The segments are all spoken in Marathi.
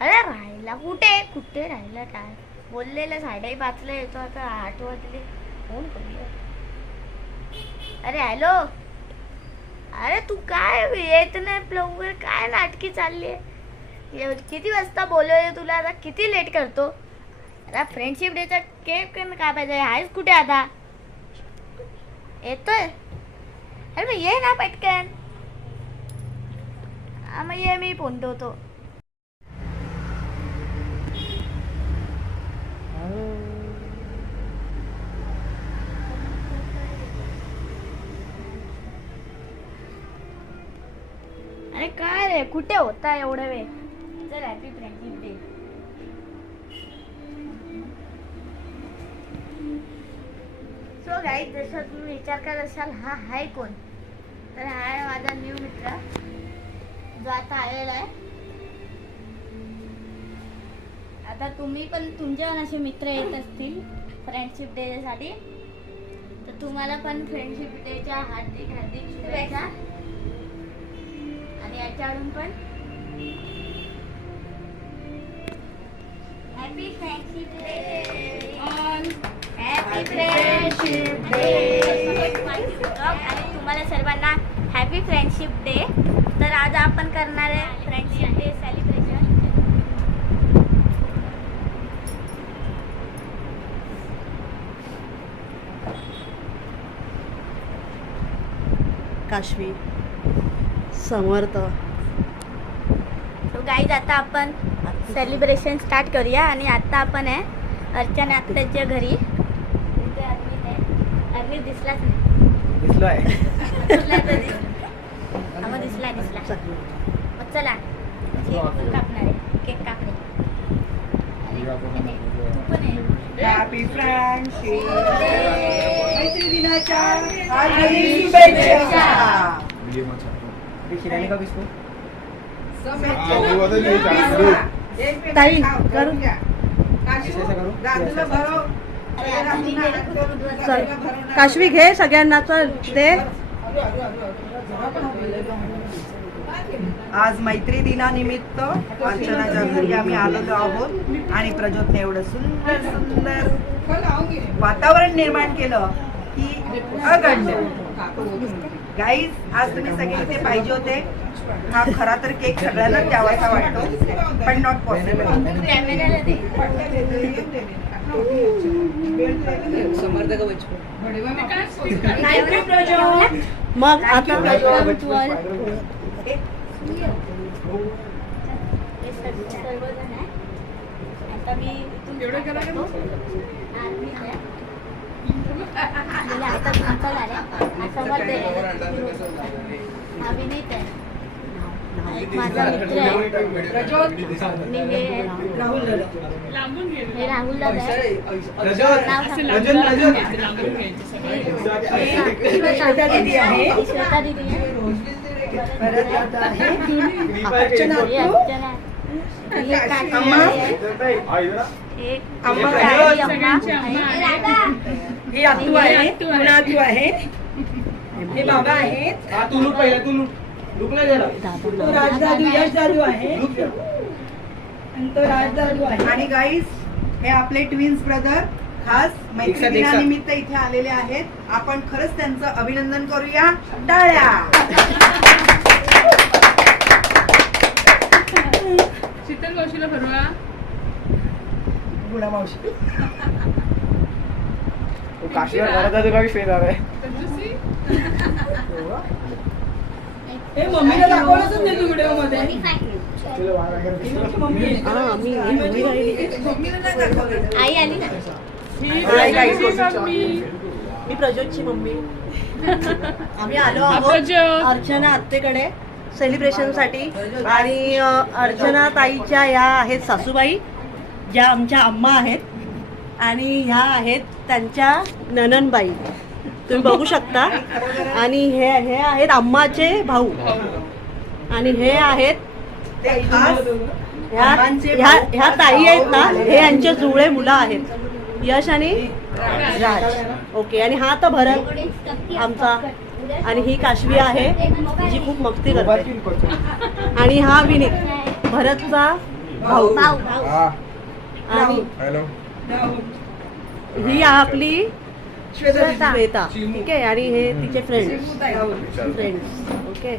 अरे राहिला कुठे कुठे राहिला काय बोललेलं 5:30 येतो आता 8 वाजले फोन करूया. अरे हॅलो अरे तू काय येत नाही लवकर काय नाटकी चालली आहे. किती वाजता बोलवले तुला आता किती लेट करतो. अरे फ्रेंडशिप डेचा केक काय पाहिजे आहेस कुठे आता येतोय. अरे मग ये ना पटकन. मग ये मी फोन ठेवतो. अरे काय रे कुठे होता एवढा वेळ. चल happy friendship day. So guys जसं तुम्ही विचार करत असाल हा आहे कोण तर हा आहे माझा न्यू मित्र जो आता आलेला आहे. आता तुम्ही पण तुमचे पण असे मित्र येत असतील फ्रेंडशिप डे साठी तर तुम्हाला पण फ्रेंडशिप डेच्या हार्दिक हार्दिक शुभेच्छा. आणि याच्याकडून पण happy friendship day. Happy friendship day. आणि तुम्हाला सर्वांना हॅपी फ्रेंडशिप डे. तर आज आपण करणार आहे फ्रेंडशिप डे सेलिब्रेशन. काशवी समर्थ. सो गाईज आता आपण सेलिब्रेशन स्टार्ट करूया. आणि आता आपण आहे अर्चना आत्याच्या घरी. अरविंद दिसलाच नाही. दिसलोय. दिसला मग चला केक कापणार आहे. केक कापणे तू पण आहे. हॅपी फ्रेंडशिप मैत्री दिनाच्या हार्दिक शुभेच्छा. ताई करू चल काशवी घे सगळ्यांना चल दे. आज मैत्री दिनानिमित्त अर्चनाच्या घरी आम्ही आलेलो आहोत आणि प्रज्योतने एवढं सुंदर सुंदर वातावरण निर्माण केलं की अगण्य. गाईज आज तुम्ही सगळे इथे पाहिजे होते. हा खरा तर केक सगळ्यांनाच द्यावासा वाटतो पण नॉट पॉसिबल. मग आता आता मी इथून आता तुमचं झालं समर्थ हा विनीत आहे. एक माझा मित्र आहे. आणि हे राहुल दादा आहे. श्वेता दीदी आहे. ही आतू आहे. नातू आहे. हे बाबा आहेत. तो राजदादू यश दादू आहे. आणि तो राजदादू आहे. आणि गाईज हे आपले ट्विन्स ब्रदर खास मैत्री दिनानिमित्त इथे आलेले आहेत. आपण खरंच त्यांचं अभिनंदन करूया. टाळ्या. शीतल मावशीला भरवा. गुणा मावशी काशीवर घराचा तुला विषय आहे. हे मम्मीला दाखवलंच नाही तू व्हिडिओ मध्ये. आई आली ना. मी प्रज्योतची मम्मी. आम्ही आलो आहोत अर्चना आत्तेकडे सेलिब्रेशन साठी. आणि अर्चना ताईच्या या आहेत सासूबाई ज्या आमच्या अम्मा आहेत. आणि ह्या आहेत त्यांच्या नननबाई तुम्ही बघू शकता. आणि हे आहेत अम्माचे भाऊ. आणि हे आहेत ह्या ताई आहेत ना हे यांचे जुळे मुलं आहेत यश आणि राज. ओके. आणि हा तर भरत आमचा. आणि ही काशवी आहे जी खूप मस्ती करते. आणि हा विनीत भरतचा भाऊ भाऊ हा आणि हॅलो ही आपली श्वेता ठीक आहे आणि हे तिचे फ्रेंड्स ओके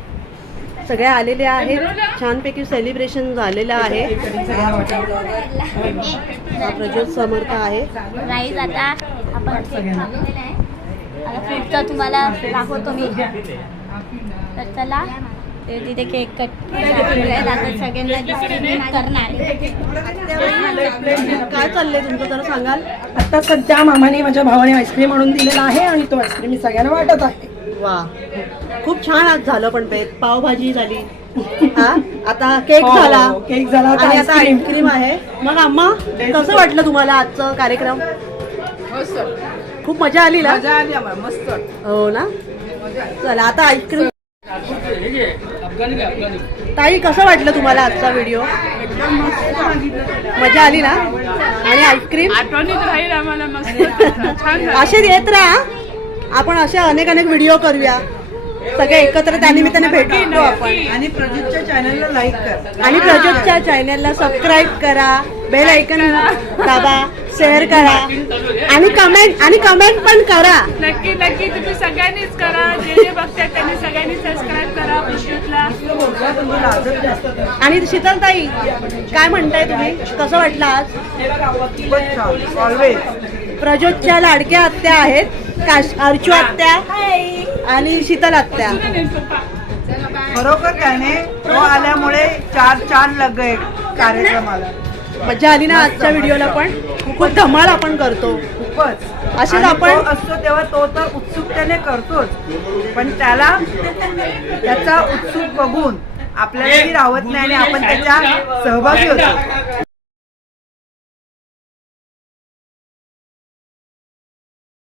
सगळे आलेले आहेत छानपैकी सेलिब्रेशन झालेलं आहे हा प्रज्योत समर्थ आहे राईज आता आपण केक कापलेला आहे आता पुढचं तुम्हाला दाखवतो मी तर चला ते तिथे केक कट आता सगळ्यांना डिस्ट्रीब्यूट करणार काय चाललंय तुमचं जरा सांगाल आता सध्या मामाने माझ्या भावाने आईस्क्रीम आणून दिलेला आहे आणि तो आईस्क्रीम मी सगळ्यांना वाटत आहे. वा खूप छान आज झालं पण ते पावभाजी झाली हा आता केक हो, झाला केक झाला, आता आणि आता आईस्क्रीम. आईस्क्रीम आहे मग अम्मा कसं वाटलं तुम्हाला आजचं कार्यक्रम मस्त खूप मजा आली ना मजा आली आम्हाला मस्त हो ना चला आता आईस्क्रीम ताई कसं वाटलं तुम्हाला आजचा व्हिडिओ मजा आली ना आणि आईस्क्रीम आठवणीत राहील आम्हाला मस्त छान झालं. असेच येत राहा आपण असे अनेक व्हिडिओ करूया सगळे एकत्र त्यानिमित्ताने भेटतो आपण आणि प्रदीपच्या चॅनलला लाईक कर. आणि प्रज्योतच्या चॅनलला सबस्क्राईब करा बेल ऐकन दाबा शेअर करा आणि कमेंट पण करा नक्की नक्की तुम्ही सगळ्यांनीच करा जे जे बघतात त्यांनी सगळ्यांनी सबस्क्राईब करा प्रज्योतला. आणि शीतलताई काय म्हणताय तुम्ही कसं वाटलं आज ऑलवेज प्रज्योतच्या लाडक्या आत्या आहेत अर्चू आत्या आणि शीतल आत्या खरोखर त्याने तो आल्यामुळे चार लग गए कार्यक्रमाला. मजा आली ना आजच्या व्हिडिओला पण खूप धमाल आपण करतो खूपच असेच आणि आपण- तो असतो तेव्हा तो तर उत्सुकतेने करतोच पण त्याला त्याचा उत्सुक बघून आपल्यालाही राहत नाही आणि आपण त्याच्या सहभागी होतो.